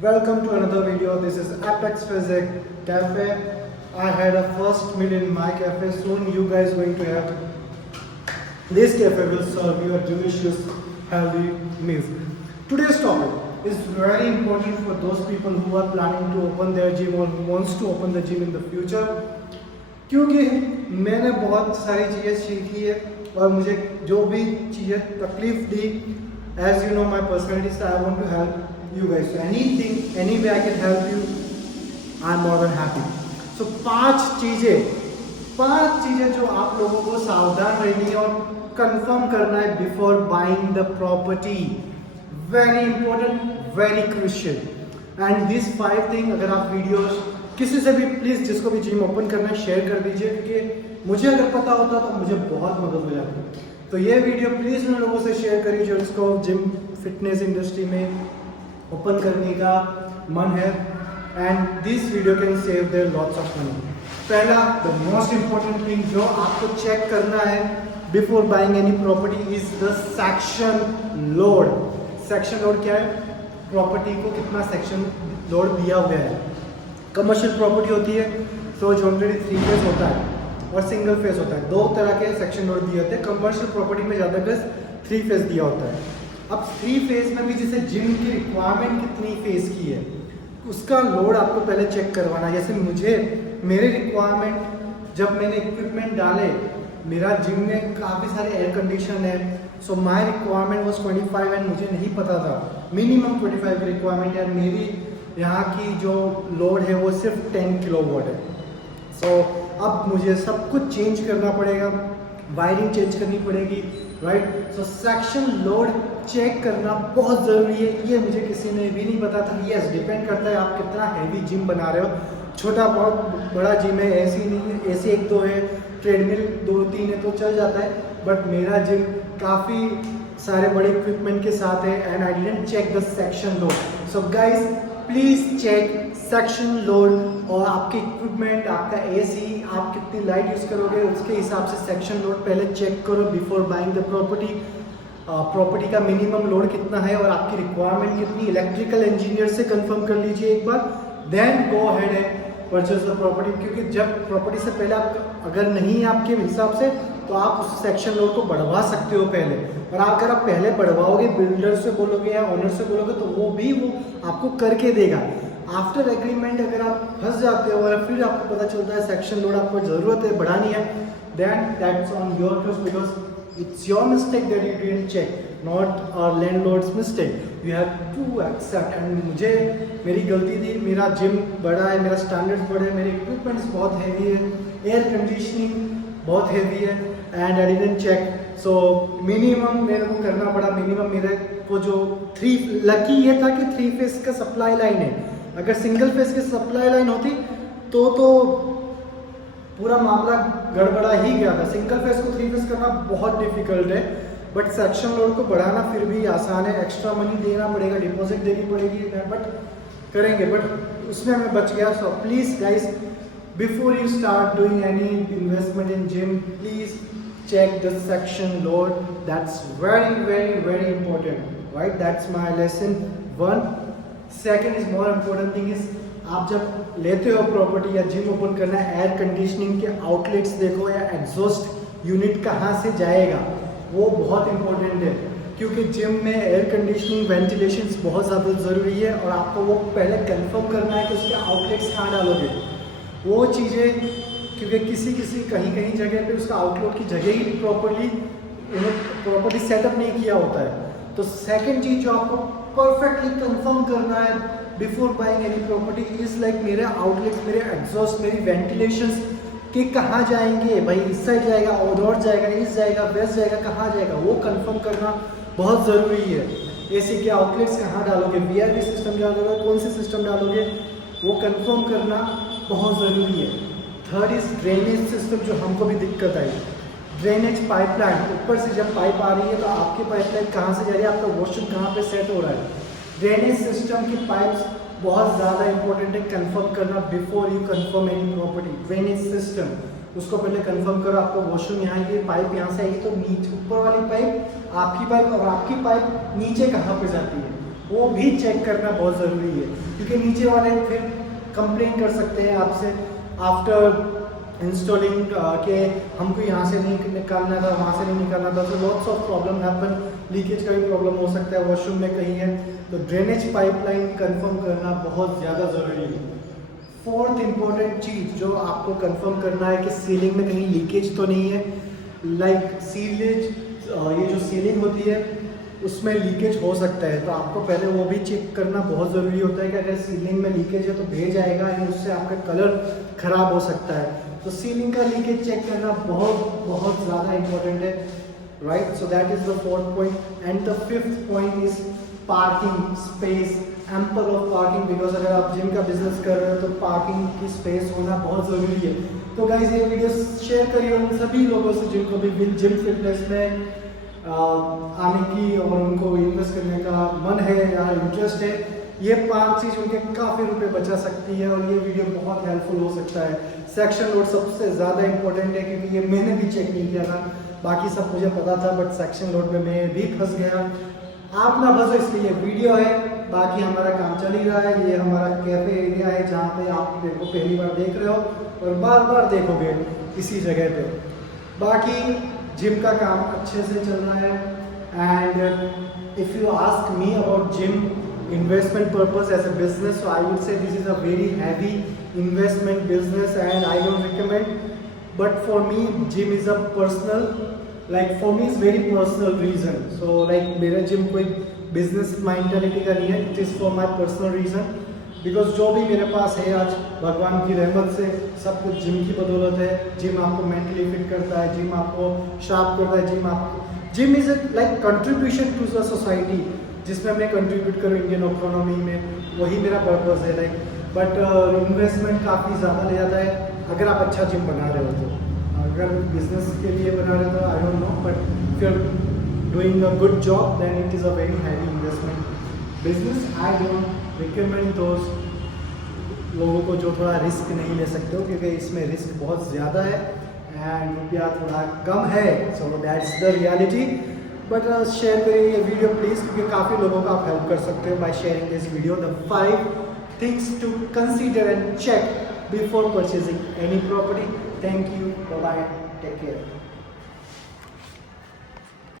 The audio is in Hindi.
Welcome to another video. This is Apex Physics Cafe. I had a first meal in my cafe. Soon you guys going to have this cafe will serve you a delicious healthy meals. Today's topic is very important for those people who are planning to open their gym or who wants to open the gym in the future. क्योंकि मैंने बहुत सारी चीज़ें सीखी है और मुझे जो भी चीज़ें तकलीफ दी, as you know my personality, so I want to help you guys. So anything, any way I can help you, I'm more than happy. So पांच चीज़ें जो आप लोगों को सावधान रहनी है और कंफर्म करना है before buying the property. Very important, very crucial. And this 5 thing अगर आप वीडियोस किसी से भी प्लीज़ जिसको भी जिम ओपन करना है शेयर कर दीजिए, क्योंकि मुझे अगर पता होता तो मुझे बहुत मदद हो जाती. तो ये वीडियो प्लीज़ उन लोगों से शेयर करिए जो इसको जिम फिटनेस इंडस्ट्री में ओपन करने का मन है. And this video can save their lots of money. पहला, द मोस्ट इम्पोर्टेंट थिंग जो आपको चेक करना है before buying any property is the section load. Section load क्या है? प्रॉपर्टी को कितना सेक्शन लोड दिया हुआ है. कमर्शियल प्रॉपर्टी होती है तो जनरली 3 फेज होता है और सिंगल फेज होता है. 2 तरह के सेक्शन लोड दिए होते हैं. कमर्शियल प्रॉपर्टी में ज़्यादातर 3 फेज दिया होता है. अब 3 फेज में भी जैसे जिम की रिक्वायरमेंट कितनी फेज की है उसका लोड आपको पहले चेक करवाना है. जैसे मेरे रिक्वायरमेंट जब मैंने इक्विपमेंट डाले, मेरा जिम में काफ़ी सारे एयर कंडीशन है, सो माई रिक्वायरमेंट वॉज 25 एंड मुझे नहीं पता था मिनिमम 25 की रिक्वायरमेंट है. मेरी यहाँ की जो लोड है वो सिर्फ 10 किलोवाट है. सो अब मुझे सब कुछ चेंज करना पड़ेगा, वायरिंग चेंज करनी पड़ेगी, right. So section load check करना बहुत ज़रूरी है. ये मुझे किसी ने भी नहीं बताया था. यस, डिपेंड करता है आप कितना हैवी जिम बना रहे हो. छोटा बहुत बड़ा जिम है, ऐसी नहीं है, ऐसे 1-2 है, ट्रेडमिल 2-3 है तो चल जाता है. बट मेरा जिम काफ़ी सारे बड़े इक्विपमेंट के साथ है and I didn't check the section load. So guys please check section load और आपके इक्विपमेंट, आपका एसी, आप कितनी लाइट यूज़ करोगे उसके हिसाब से सेक्शन लोड पहले चेक करो before buying the property. Property का मिनिमम लोड कितना है और आपकी रिक्वायरमेंट कितनी, इलेक्ट्रिकल इंजीनियर से कंफर्म कर लीजिए एक बार. Then go ahead and purchase the property. क्योंकि जब प्रॉपर्टी से पहले आप अगर नहीं है आपके हिसाब से तो आप उस सेक्शन लोड को बढ़वा सकते हो पहले. और अगर आप पहले बढ़वाओगे, बिल्डर से बोलोगे या ओनर से बोलोगे तो वो आपको करके देगा. आफ्टर एग्रीमेंट अगर आप फंस जाते हो और फिर आपको पता चलता है सेक्शन लोड आपको ज़रूरत है बढ़ानी है, then that's on your trust because it's your mistake that you didn't check, not our landlord's mistake. You have to accept. And मुझे मेरी गलती थी. मेरा जिम बड़ा है, मेरा स्टैंडर्ड्स बड़े हैं, मेरे इक्विपमेंट्स बहुत हैवी है, एयर कंडीशनिंग बहुत हैवी है and I didn't check. So minimum मेरे को करना पड़ा. मिनिमम मेरे को जो 3 लकी ये था कि 3 फेज का सप्लाई लाइन है. अगर सिंगल फेज की सप्लाई लाइन होती तो पूरा मामला गड़बड़ा ही गया था. सिंगल फेज को 3 फेज करना बहुत डिफिकल्ट है, बट सेक्शन लोड को बढ़ाना फिर भी आसान है. एक्स्ट्रा मनी देना पड़ेगा, डिपॉजिट देनी पड़ेगी, बट करेंगे. बट उसमें मैं बच गया. So please guys before you start doing any investment in gym, please check the section load. That's very very very important, right? That's my lesson 1. Second is more important thing is आप जब लेते हो प्रॉपर्टी या जिम ओपन करना है, एयर कंडीशनिंग के आउटलेट्स देखो या एग्जॉस्ट यूनिट कहाँ से जाएगा, वो बहुत इंपॉर्टेंट है. क्योंकि जिम में एयर कंडीशनिंग वेंटिलेशन बहुत ज़्यादा ज़रूरी है और आपको वो पहले कंफर्म करना है कि उसके आउटलेट्स कहाँ डालोगे. वो चीज़ें क्योंकि किसी कहीं जगह पे उसका आउटलेट की जगह ही प्रॉपर्ली सेटअप नहीं किया होता है. तो सेकंड चीज़ जो आपको परफेक्टली कंफर्म करना है before buying any property is like मेरे आउटलेट्स, मेरे एग्जॉस्ट, मेरी वेंटिलेशंस के कहाँ जाएंगे. भाई इस साइड जाएगा, नॉर्थ जाएगा, ईस्ट जाएगा, वेस्ट जाएगा, कहाँ जाएगा वो कंफर्म करना बहुत ज़रूरी है. एसी के आउटलेट्स कहाँ डालोगे, वीआईपी सिस्टम डालोगे, कौन से सिस्टम डालोगे, वो कंफर्म करना बहुत ज़रूरी है. थर्ड इज ड्रेनेज सिस्टम, जो हमको भी दिक्कत आई. ड्रेनेज पाइपलाइन, ऊपर से जब पाइप आ रही है तो आपकी पाइपलाइन कहाँ से जा रही है, आपका वॉशरूम कहाँ पे सेट हो रहा है. ड्रेनेज सिस्टम की पाइप्स बहुत ज़्यादा इंपॉर्टेंट है कंफर्म करना before you confirm any property. Drainage system उसको पहले कंफर्म करो. आपका वॉशरूम यहाँ की पाइप यहाँ से आएगी तो नीचे ऊपर वाली पाइप आपकी पाइप और आपकी पाइप नीचे कहाँ पे जाती है वो भी चेक करना बहुत ज़रूरी है, क्योंकि नीचे वाले फिर कंप्लेन कर सकते हैं आपसे आफ्टर इंस्टॉलिंग के हमको यहाँ से नहीं निकालना था, वहाँ से नहीं निकालना था, तो lots of problem happen, leakage का भी प्रॉब्लम हो सकता है वॉशरूम में कहीं है, तो ड्रेनेज पाइपलाइन कंफर्म करना बहुत ज़्यादा ज़रूरी है। फोर्थ इम्पोर्टेंट चीज़ जो आपको कंफर्म करना है कि सीलिंग में कहीं लीकेज तो नहीं है। लाइक सीलेज, ये जो सीलिंग होती है उसमें लीकेज हो सकता है, तो आपको पहले वो भी चेक करना बहुत ज़रूरी होता है कि अगर सीलिंग में लीकेज है तो भेज आएगा या उससे आपका कलर ख़राब हो सकता है। तो सीलिंग का लीकेज चेक करना बहुत बहुत ज़्यादा इम्पोर्टेंट है, right. So that is the fourth point. And the fifth point is parking space, ample of parking, because अगर आप जिम का बिजनेस कर रहे हो तो पार्किंग की स्पेस होना बहुत ज़रूरी है। तो गाइस ये वीडियो शेयर करिए उन सभी लोगों से जिनको भी जिम फिटनेस में आने की और उनको इन्वेस्ट करने का मन है या इंटरेस्ट है। ये 5 चीज़ उनके काफ़ी रुपए बचा सकती है और ये वीडियो बहुत हेल्पफुल हो सकता है। सेक्शन लोड सबसे ज़्यादा इंपॉर्टेंट है, क्योंकि ये मैंने भी चेक नहीं किया था, बाकी सब मुझे पता था, बट सेक्शन लोड में मैं भी फंस गया। आप ना फंसो इसलिए ये वीडियो है। बाकी हमारा काम चल ही रहा है। ये हमारा कैफ़े एरिया है जहाँ पे आप मेरे को पहली बार देख रहे हो और बार बार देखोगे इसी जगह पे। बाकी जिम का काम अच्छे से चल रहा है। And if you ask me about gym investment purpose as a business, so I would say this is a very heavy investment business and I don't recommend, but for me gym is a personal, like for me it's very personal reason, so like मेरा gym कोई business mentality का नहीं है, it is for my personal reason, because जो भी मेरे पास है आज भगवान की रहमत से सब कुछ जिम की बदौलत है। जिम आपको मेंटली फिट करता है, जिम आपको शार्प करता है, gym is like contribution to the society, जिसमें मैं कंट्रीब्यूट करूँ इंडियन इकोनॉमी में, वही मेरा पर्पस है। लाइक बट इन्वेस्टमेंट काफ़ी ज़्यादा ले जाता है अगर आप अच्छा जिम बना रहे हो तो। अगर बिजनेस के लिए बना रहे हो तो I don't know, but if you are doing a good job then it is a very heavy investment business. I don't recommend दोस्त लोगों को जो थोड़ा रिस्क नहीं ले सकते हो, क्योंकि इसमें रिस्क बहुत ज़्यादा है एंड रुपया थोड़ा कम है। So that's the reality. But share करिए ये वीडियो प्लीज़, क्योंकि काफ़ी लोगों का आप हेल्प कर सकते हो by sharing this video. The 5 things to consider and check before purchasing any property. Thank you, bye bye, take care.